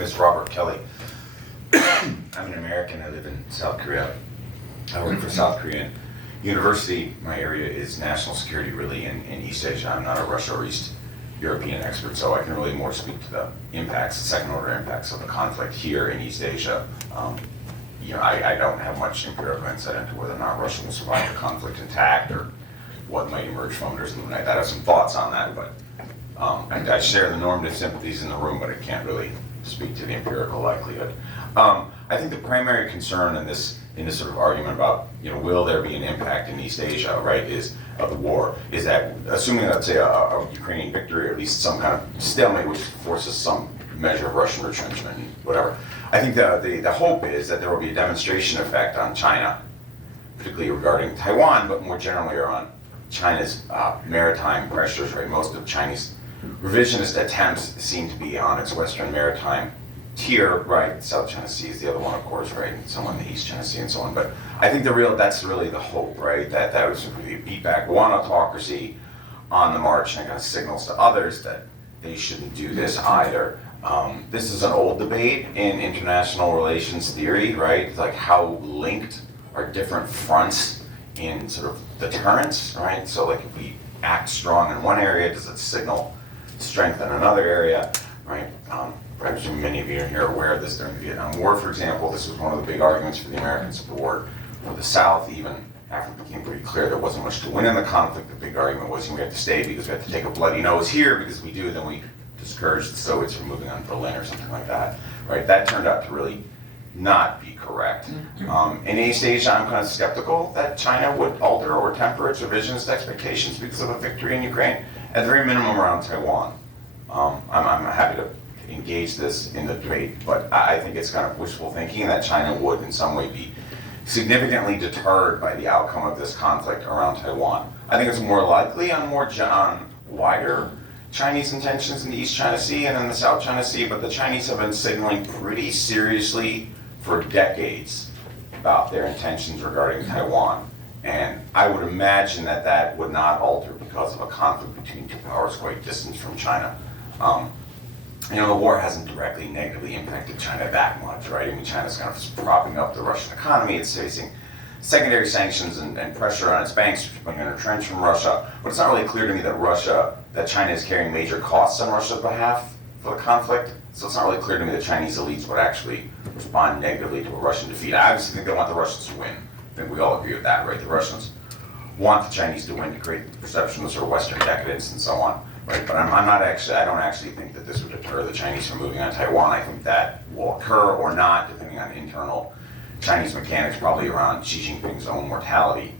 name is Robert Kelly. I'm an American. I live in South Korea. I work for South Korean University. My area is national security really in East Asia. I'm not a Russia or East European expert, so I can really more speak to the impacts, the second order impacts of the conflict here in East Asia. I don't have much empirical insight into whether or not Russia will survive the conflict intact or what might emerge from it or something like that. I have some thoughts on that, but I share the normative sympathies in the room, but I can't really speak to the empirical likelihood. I think the primary concern in this sort of argument about, will there be an impact in East Asia, right, of the war, is that assuming, let's say, a Ukrainian victory, or at least some kind of stalemate which forces some measure of Russian retrenchment and whatever, I think the hope is that there will be a demonstration effect on China, particularly regarding Taiwan, but more generally on China's maritime pressures, right? Most of Chinese revisionist attempts seem to be on its Western maritime tier, right? South China Sea is the other one, of course, right? And some on the East China Sea and so on. But I think that's really the hope, right? That would simply beat back one autocracy on the march, and it kind of signals to others that they shouldn't do this either. This is an old debate in international relations theory, right? It's like how linked are different fronts in sort of deterrence, right? So like if we act strong in one area, does it signal strength in another area, right? Perhaps many of you here are aware of this during the Vietnam War, for example. This was one of the big arguments for the American support for the South, even after it became pretty clear there wasn't much to win in the conflict. The big argument was we have to stay because we have to take a bloody nose here, because if we do, then we discourage the Soviets from moving on Berlin or something like that, right? That turned out to really not be correct. In East Asia, I'm kind of skeptical that China would alter or temper its revisionist expectations because of a victory in Ukraine, at the very minimum around Taiwan. I'm happy to engage this in the debate, but I think it's kind of wishful thinking that China would in some way be significantly deterred by the outcome of this conflict around Taiwan. I think it's more likely on wider Chinese intentions in the East China Sea and in the South China Sea, but the Chinese have been signaling pretty seriously for decades about their intentions regarding Taiwan. And I would imagine that would not alter because of a conflict between two powers quite distant from China. The war hasn't directly negatively impacted China that much, right? I mean, China's kind of propping up the Russian economy. It's facing secondary sanctions and pressure on its banks, which are being entrenched from Russia. But it's not really clear to me that China is carrying major costs on Russia's behalf for the conflict. So it's not really clear to me that Chinese elites would actually respond negatively to a Russian defeat. I obviously think they want the Russians to win. I think we all agree with that, right? The Russians want the Chinese to win to create the perception of sort of Western decadence and so on, right? But I don't actually think that this would deter the Chinese from moving on Taiwan. I think that will occur or not, depending on internal Chinese mechanics, probably around Xi Jinping's own mortality.